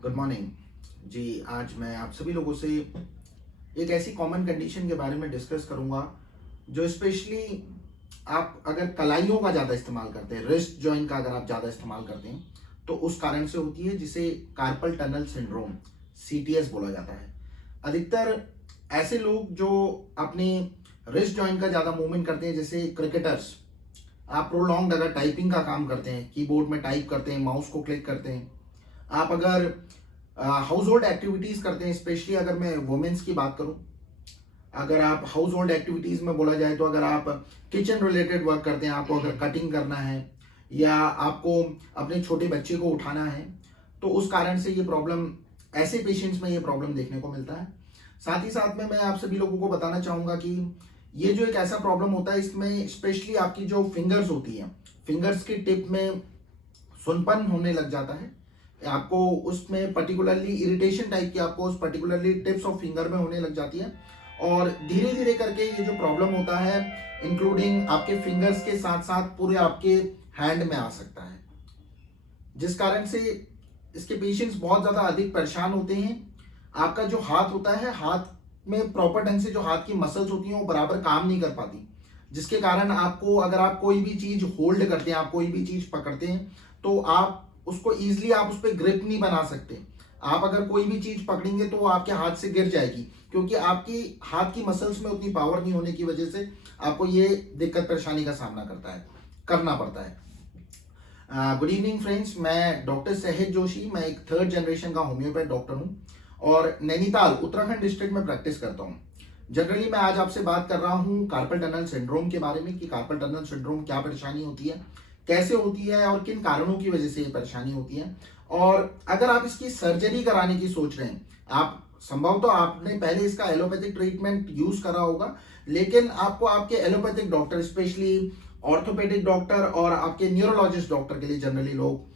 Good morning जी। आज मैं आप सभी लोगों से एक ऐसी कॉमन कंडीशन के बारे में डिस्कस करूंगा जो स्पेशली आप अगर कलाइयों का ज़्यादा इस्तेमाल करते हैं, रिस्ट जॉइंट का अगर आप ज़्यादा इस्तेमाल करते हैं तो उस कारण से होती है, जिसे कार्पल टनल सिंड्रोम सीटीएस बोला जाता है। अधिकतर ऐसे लोग जो अपने रिस्ट जॉइंट का ज़्यादा मूवमेंट करते हैं, जैसे क्रिकेटर्स, आप प्रोलॉन्ग अगर टाइपिंग का काम करते हैं, कीबोर्ड में टाइप करते हैं, माउस को क्लिक करते हैं, आप अगर हाउस होल्ड एक्टिविटीज करते हैं, स्पेशली अगर मैं वुमेन्स की बात करूं, अगर आप हाउस होल्ड एक्टिविटीज में बोला जाए तो अगर आप किचन रिलेटेड वर्क करते हैं, आपको अगर कटिंग करना है या आपको अपने छोटे बच्चे को उठाना है, तो उस कारण से ये प्रॉब्लम, ऐसे पेशेंट्स में ये प्रॉब्लम देखने को मिलता है। साथ ही साथ में मैं आप सभी लोगों को बताना चाहूंगा कि ये जो एक ऐसा प्रॉब्लम होता है, इसमें स्पेशली आपकी जो फिंगर्स होती हैं, फिंगर्स की टिप में सुनपन होने लग जाता है, आपको उसमें पर्टिकुलरली इरिटेशन टाइप की आपको उस पर्टिकुलरली टिप्स ऑफ फिंगर में होने लग जाती है, और धीरे धीरे करके ये जो प्रॉब्लम होता है इंक्लूडिंग आपके फिंगर्स के साथ साथ पूरे आपके हैंड में आ सकता है, जिस कारण से इसके पेशेंट्स बहुत ज़्यादा अधिक परेशान होते हैं। आपका जो हाथ होता है, हाथ में प्रॉपर ढंग से जो हाथ की मसल्स होती हैं वो बराबर काम नहीं कर पाती, जिसके कारण आपको, अगर आप कोई भी चीज़ होल्ड करते हैं, आप कोई भी चीज़ पकड़ते हैं, तो आप उसको ईजिली आप उस पर ग्रिप नहीं बना सकते। आप अगर कोई भी चीज़ पकड़ेंगे तो वो आपके हाथ से गिर जाएगी, क्योंकि आपकी हाथ की मसल्स में उतनी पावर नहीं होने की वजह से आपको ये दिक्कत परेशानी का सामना करना पड़ता है। गुड इवनिंग फ्रेंड्स, मैं डॉक्टर सहज जोशी, मैं एक थर्ड जनरेशन का होम्योपैथ डॉक्टर हूँ और नैनीताल उत्तराखंड डिस्ट्रिक्ट में प्रैक्टिस करता हूँ। जनरली मैं आज आपसे बात कर रहा हूँ कार्पल टनल सिंड्रोम के बारे में, कि कार्पल टनल सिंड्रोम क्या परेशानी होती है, कैसे होती है और किन कारणों की वजह से ये परेशानी होती है। और अगर आप इसकी सर्जरी कराने की सोच रहे हैं, आप संभव तो आपने पहले इसका एलोपैथिक ट्रीटमेंट यूज करा होगा, लेकिन आपको आपके allopathic doctor, specially orthopaedic doctor और आपके न्यूरोलॉजिस्ट डॉक्टर के लिए जनरली लोग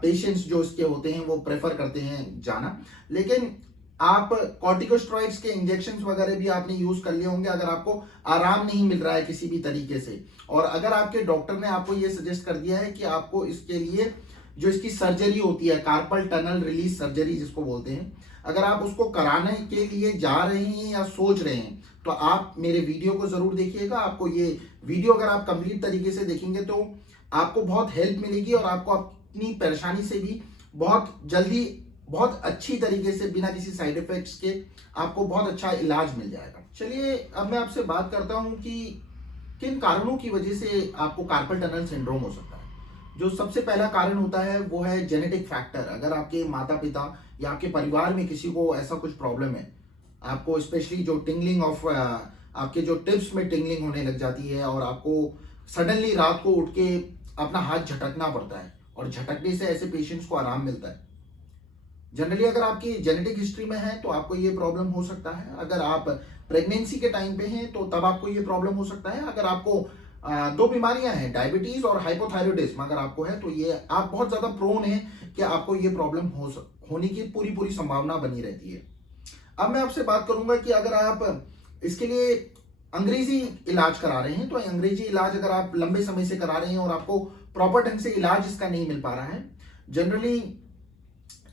पेशेंट्स जो इसके होते हैं वो प्रेफर करते हैं जाना। लेकिन आप कॉर्टिकोस्टेरॉइड्स के इंजेक्शन वगैरह भी आपने यूज कर लिए होंगे अगर आपको आराम नहीं मिल रहा है किसी भी तरीके से, और अगर आपके डॉक्टर ने आपको ये सजेस्ट कर दिया है कि आपको इसके लिए जो इसकी सर्जरी होती है, कार्पल टनल रिलीज सर्जरी जिसको बोलते हैं, अगर आप उसको कराने के लिए जा रहे हैं या सोच रहे हैं, तो आप मेरे वीडियो को जरूर देखिएगा। आपको ये वीडियो अगर आप कंप्लीट तरीके से देखेंगे तो आपको बहुत हेल्प मिलेगी और आपको अपनी परेशानी से भी बहुत जल्दी, बहुत अच्छी तरीके से, बिना किसी साइड इफेक्ट्स के आपको बहुत अच्छा इलाज मिल जाएगा। चलिए अब मैं आपसे बात करता हूं कि किन कारणों की वजह से आपको कार्पल टनल सिंड्रोम हो सकता है। जो सबसे पहला कारण होता है वो है जेनेटिक फैक्टर। अगर आपके माता पिता या आपके परिवार में किसी को ऐसा कुछ प्रॉब्लम है, आपको स्पेशली जो टिंगलिंग ऑफ आपके जो टिप्स में टिंगलिंग होने लग जाती है और आपको सडनली रात को उठ के अपना हाथ झटकना पड़ता है, और झटकने से ऐसे पेशेंट्स को आराम मिलता है। जनरली अगर आपकी जेनेटिक हिस्ट्री में है तो आपको ये प्रॉब्लम हो सकता है। अगर आप प्रेगनेंसी के टाइम पे हैं तो तब आपको ये प्रॉब्लम हो सकता है। अगर आपको दो बीमारियां हैं, डायबिटीज और हाइपोथायरॉयडिज्म, अगर आपको है तो ये आप बहुत ज्यादा प्रोन है कि आपको ये प्रॉब्लम होने की पूरी संभावना बनी रहती है। अब मैं आपसे बात करूंगा कि अगर आप इसके लिए अंग्रेजी इलाज करा रहे हैं, तो अंग्रेजी इलाज अगर आप लंबे समय से करा रहे हैं और आपको प्रॉपर ढंग से इलाज इसका नहीं मिल पा रहा है, जनरली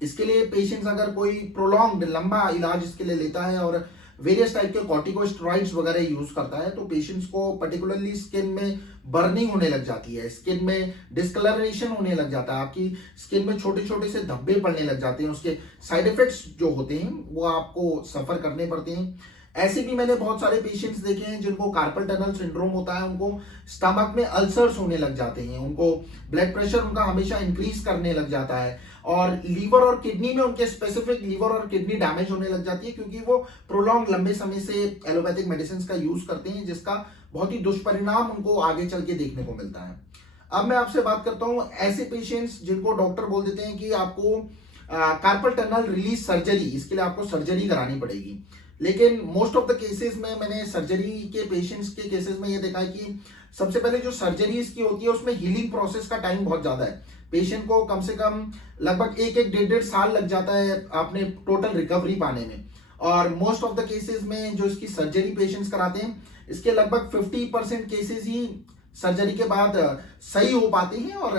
इसके लिए पेशेंट्स अगर कोई प्रोलॉन्ग्ड लंबा इलाज इसके लिए लेता है और वेरियस टाइप के कॉर्टिकोस्टेरॉइड्स वगैरह यूज करता है, तो पेशेंट्स को पर्टिकुलरली स्किन में बर्निंग होने लग जाती है, स्किन में डिस्कलरेशन होने लग जाता है, आपकी स्किन में छोटे छोटे से धब्बे पड़ने लग जाते हैं। उसके साइड इफेक्ट्स जो होते हैं वो आपको सफर करने पड़ते हैं। ऐसे भी मैंने बहुत सारे पेशेंट्स देखे हैं जिनको कार्पल टनल सिंड्रोम होता है, उनको स्टमक में अल्सर्स होने लग जाते हैं, उनको ब्लड प्रेशर उनका हमेशा इंक्रीज करने लग जाता है, और लीवर और किडनी में उनके स्पेसिफिक लीवर और किडनी डैमेज होने लग जाती है, क्योंकि वो प्रोलॉन्ग लंबे समय से एलोपैथिक मेडिसिन का यूज करते हैं, जिसका बहुत ही दुष्परिणाम उनको आगे चल के देखने को मिलता है। अब मैं आपसे बात करता हूं ऐसे पेशेंट्स जिनको डॉक्टर बोल देते हैं कि आपको कार्पल टनल रिलीज सर्जरी, इसके लिए आपको सर्जरी करानी पड़ेगी। लेकिन मोस्ट ऑफ द केसेस में मैंने सर्जरी के पेशेंट्स के केसेस में ये देखा है कि सबसे पहले जो सर्जरी इसकी होती है उसमें हीलिंग प्रोसेस का टाइम बहुत ज्यादा है। पेशेंट को कम से कम लगभग एक डेढ़ साल लग जाता है अपने टोटल रिकवरी पाने में, और मोस्ट ऑफ द केसेस में जो इसकी सर्जरी पेशेंट्स कराते हैं, इसके लगभग 50% केसेस ही सर्जरी के बाद सही हो पाते हैं, और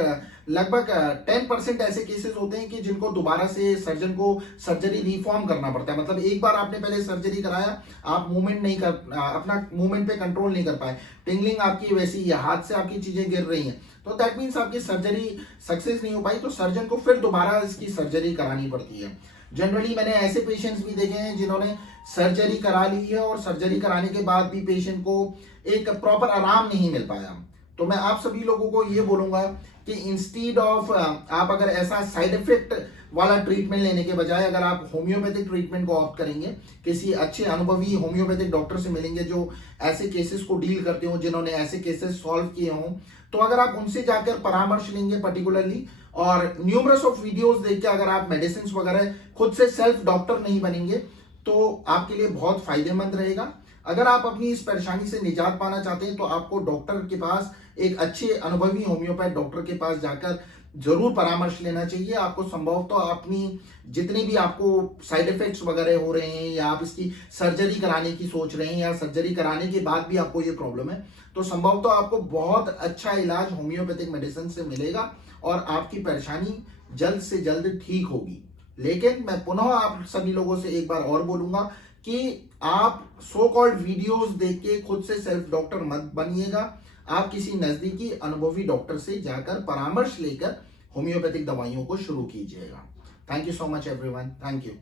लगभग 10% ऐसे केसेस होते हैं कि जिनको दोबारा से सर्जन को सर्जरी रिफॉर्म करना पड़ता है। मतलब एक बार आपने पहले सर्जरी कराया, आप मूवमेंट नहीं कर अपना मूवमेंट पे कंट्रोल नहीं कर पाए, टिंगलिंग आपकी वैसी है, हाथ से आपकी चीजें गिर रही हैं, तो दैट मीन्स आपकी सर्जरी सक्सेस नहीं हो पाई, तो सर्जन को फिर दोबारा इसकी सर्जरी करानी पड़ती है। जनरली मैंने ऐसे पेशेंट्स भी देखे हैं जिन्होंने सर्जरी करा ली है और सर्जरी कराने के बाद भी पेशेंट को एक प्रॉपर आराम नहीं मिल पाया। तो मैं आप सभी लोगों को ये बोलूंगा कि इंस्टीड ऑफ आप अगर ऐसा साइड इफेक्ट वाला ट्रीटमेंट लेने के बजाय अगर आप होम्योपैथिक ट्रीटमेंट को ऑप्ट करेंगे, किसी अच्छे अनुभवी होम्योपैथिक डॉक्टर से मिलेंगे जो ऐसे केसेस को डील करते हो, जिन्होंने ऐसे केसेस सॉल्व किए हों, तो अगर आप उनसे जाकर परामर्श लेंगे पर्टिकुलरली और न्यूमरस ऑफ वीडियोस देख के अगर आप मेडिसिन वगैरह खुद से सेल्फ डॉक्टर नहीं बनेंगे तो आपके लिए बहुत फायदेमंद रहेगा। अगर आप अपनी इस परेशानी से निजात पाना चाहते हैं तो आपको डॉक्टर के पास, एक अच्छे अनुभवी होम्योपैथ डॉक्टर के पास जाकर जरूर परामर्श लेना चाहिए। आपको संभव तो अपनी जितनी भी आपको साइड इफेक्ट्स वगैरह हो रहे हैं या आप इसकी सर्जरी कराने की सोच रहे हैं या सर्जरी कराने के बाद भी आपको ये प्रॉब्लम है, तो संभव तो आपको बहुत अच्छा इलाज होम्योपैथिक मेडिसिन से मिलेगा और आपकी परेशानी जल्द से जल्द ठीक होगी। लेकिन मैं पुनः आप सभी लोगों से एक बार और बोलूंगा कि आप सो कॉल्ड वीडियोस देख के खुद से सेल्फ डॉक्टर मत बनिएगा। आप किसी नजदीकी अनुभवी डॉक्टर से जाकर परामर्श लेकर होम्योपैथिक दवाइयों को शुरू कीजिएगा। Thank you so much everyone, thank you.